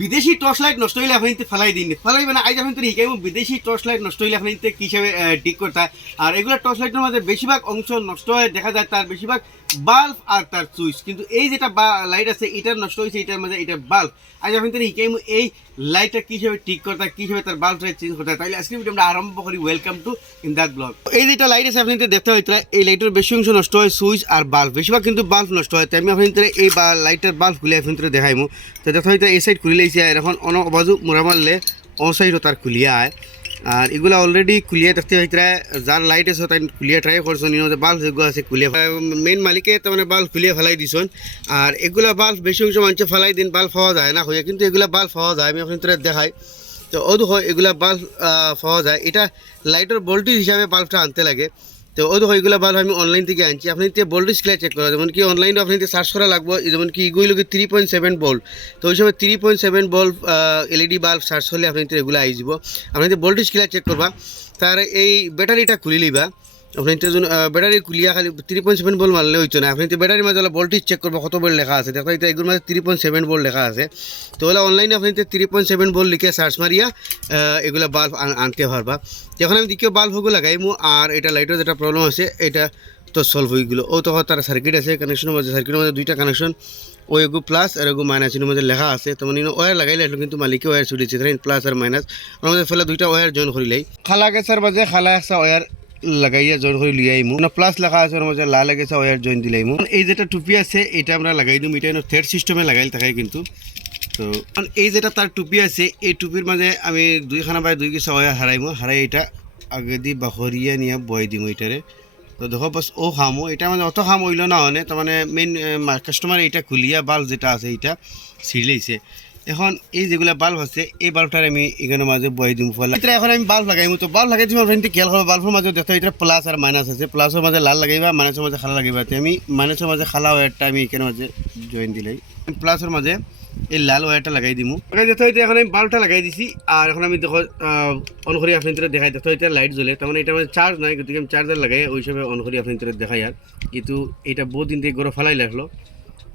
বিদেশি torch light নষ্ট হইলে আপনি ফেলাই দিন। ফেলাই মানে আজ আপনি শিকাই বিদেশি টর্চ লাইট নষ্ট হইলে আপনি কি হিসাবে ঠিক করতে আর এগুলো টর্চ লাইটের মধ্যে বেশিরভাগ অংশ নষ্ট হয়ে, দেখা যায় তার বেশিরভাগ বাল্ব আর তার সুইচ। কিন্তু এই যেটা লাইট আছে এটার নষ্ট হয়েছে, এটার মধ্যে এটা বাল্ব। আজ আপনি তো শিখাই এই লাইটটা কি হিসাবে ঠিক করতে হয় কি হিসাবে তার বাল্বটা চেঞ্জ করতে হয় তাহলে আজকে ভিডিও আমরা আরম্ভ করি। Welcome to in that blog এই যেটা লাইট আছে, আপনি দেখতে হইতে এই লাইটের বেশি অংশ নষ্ট হয় সুইচ আর বাল্ব। বেশিরভাগ কিন্তু বাল্ব নষ্ট হয়, তাই আমি আপনি এই লাইটের বাল্ব খুলে আপনি দেখাইমু। তো দেখা হইতে এই সাইড খুলে লাইছে, আর এখন অন বাজু মোরা মারলে অ সাইডও তার খুলিয়া আয়। আর এগুলা অলরেডি খুলিয়া দেখতে হইতে যার লাইট আছে তাই খুলিয়া ট্রাই করছেন ইনো বাল্ব যেগুলো আছে খুলিয়া মেইন মালিকে মানে বাল্ব খুলিয়া ফেলাই দিছেন আর এগুলা বাল্ব বেশি অংশ মানুষ ফেলাই দিন বাল্ব পাওয়া যায় না হইয়া কিন্তু এগুলা বাল্ব পাওয়া যায়, আমি আপনাদের দেখাই। তো অদু হয়, এগুলা বাল্ব পাওয়া যায়। এটা লাইটের ভোল্টেজ হিসাবে বাল্বটা আনতে লাগে। তো ওই দেখো বাল্ব আমি অনলাইন থেকে আনছি। আপনি ভোল্টেজ ক্লিয়ার চেক করা, যেমন কি অনলাইনে আপনি সার্চ করা লাগবে যেমন কি এগুলো থ্রি পয়েন্ট সেভেন ভোল্ট তো ওই সময় three point seven volt LED bulb search হলে আপনি এগুলো আই যাব আপনি ভোল্টেজ ক্লিয়ার চেক করবা, তার এই ব্যাটারিটা খুলে লিবা আপনি তো ব্যাটারি খুলিয়া খালি থ্রি পয়েন্ট সেভেন ভোল্ট মারলে হইতো না। আপনি তো ব্যাটারির মাঝে ভোল্টেজ চেক করব, কত ভোল্ট লেখা আছে। দেখো এটা এগুলোর মাঝে থ্রি পয়েন্ট সেভেন ভোল্ট লেখা আছে। তো ওগুলো অনলাইনে আপনি তো থ্রি পয়েন্ট সেভেন ভোল্ট লিখে সার্চ মারিয়া এগুলা বাল্ব আনতে পারবা। এখন আমি দ্বিতীয় বাল্ব হগুলো লাগাইমু, আর এটা লাইটের যেটা প্রবলেম আছে, এটা তো সলভ হয়ে গেলো। ও তখন তার সার্কিট আছে কানেকশনের মধ্যে সার্কিটের মধ্যে দুইটা কানেকশন ও এগু প্লাস আর এগু মাইনাসের মধ্যে লেখা আছে। তো মানে ওয়ার লাগাইলে এটা কিন্তু মালিকে ওয়ার ছুটিছে প্লাস আর মাইনাস ওর ফেলে দুইটা ওয়ার জয়েন করিলেই। খালা গেছার মাঝে খালা একটা ওয়ার লাগাইয়া জয়েন করে লিয়ে আইমু প্লাস লেখা আছে ওর মধ্যে লাল গেছে ওয়ার জয়েন দিলাইমু এই যেটা টুপি আছে এটা আমরা লাগাই দিম এটা থেড সিস্টেমে লাগাইল থাকে কিন্তু তো এই যেটা তার টুপি আছে এই টুপির মাঝে আমি দুইখানা বাই দুই কিছু ওয়ার হারাইমু হারাই এটা আগে দি বাহরিয়া নিয়ে বয় দিমু এটারে তো দেখো বাস ও খামো এটা মানে অত খাম হইল না মানে তার মানে মেইন কাস্টমার এটা খুলিয়া বাল্ব যেটা আছে এটা ছিঁড়লেইছে এখন এই যেগুলা বাল্ব আছে, এই বাল্বটার আমি এখানে মাঝে বই দিম ফলে এটা এখন আমি বাল্ব লাগাইমু, তো বাল্ব লাগাই দিম ফ্রেন্ড খেয়াল করব বাল্বের মাঝে দেখো এটা প্লাস আর মাইনাস আছে। প্লাসের মাঝে লাল লাগাইবা মাইনাসের মাঝে খালা লাগাইবা। আমি মাইনাসের মাঝে খালা ওয়ারটা আমি এখানে মাঝে জয়েন দিলাই প্লাসের মাঝে এই লাল ওয়ারটা লাগাই দিমু। লাগাই দেখো এটা এখন আমি বাল্বটা লাগাই দিছি আর এখন আমি দেখো অন করি আপনাদের দেখাই, দেখো এটা লাইট জ্বলে। তার মানে এটা মানে চার্জ নাই, গতিকে আমি চার্জার লাগাই, ওই হিসাবে অন করি আপনাদের দেখাই আর কিন্তু এটা বহু দিন থেকে গরো ফেলাই লাগল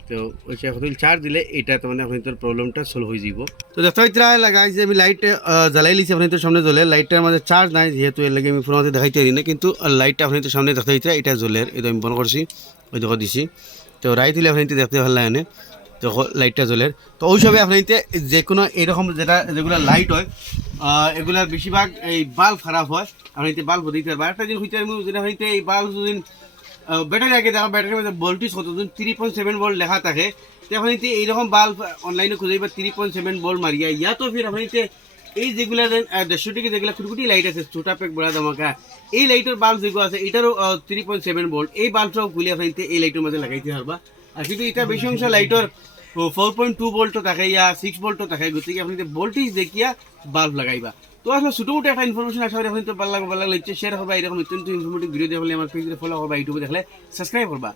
তো ওই সে হতে চার্জ দিলে এটা তো মানে আপনাদের প্রবলেমটা সলভ হয়ে যাব তো দেখো এটা লাগাই যে আমি লাইট জ্বালাই লিছি আপনাদের সামনে জ্বলে লাইটটার মধ্যে চার্জ নাই, যেহেতু এর লাগে আমি মধ্যে দেখাইতে পারি না কিন্তু লাইটটা আপনাদের সামনে দেখতে হইতে এটা জ্বলে এটা আমি বন্ধ করছি, ওই দেখো দিছি। তো রাইট দিলে আপনাদের দেখতে ভালো লাগে তো লাইটটা জ্বলের তো ওই সবে আপনাদের যে কোনো এরকম যেটা, যেগুলো লাইট হয় এগুলার বেশিরভাগ এই বাল্ব খারাপ হয় আপনাদের বাল্ব দিতে পারবে একটা জিনিস হইতে যেটা হইতে এই বাল্ব যদি ব্যাটারি আগে দেখা ব্যাটারির মধ্যে ভোল্টেজ কত? থ্রি পয়েন্ট সেভেন ভোল্ট লেখা থাকে। তখন এতে এইরকম বাল্ব অনলাইনে খুঁজে বা থ্রি পয়েন্ট সেভেন ভোল্ট মারিয়া ইয়া তো ফির আপনি এই যেগুলা দেড়শো টিকে যেগুলা খুটকুটি লাইট আছে, ছোটা পেক বড়া ধমাকা। এই লাইটের বাল্ব যেগুলো আছে, এটারও থ্রি পয়েন্ট সেভেন ভোল্ট এই বাল্বটাও খুলে আপনি এই লাইটের মধ্যে লাগাইতে পারবা আর কিন্তু এটা বেশি অংশ লাইটের ফোর পয়েন্ট টু ভোল্টও থাকে ইয়া সিক্স ভোল্টও থাকে গতিকে আপনি ভোল্টেজ দেখিয়া বাল্ব লাগাইবা। তো আসলে ছোটো মোটো একটা ইনফরমেশন আশা করি আপনি তো ভালো লাগবে ভালো লাগলে শেয়ার হবা এরকম অত্যন্ত ইনফরমেটিভ ভিডিও দেখলে আমার ফেসবুকে ফলো করবা ইউটিউবে দেখলে সাবস্ক্রাইব করবা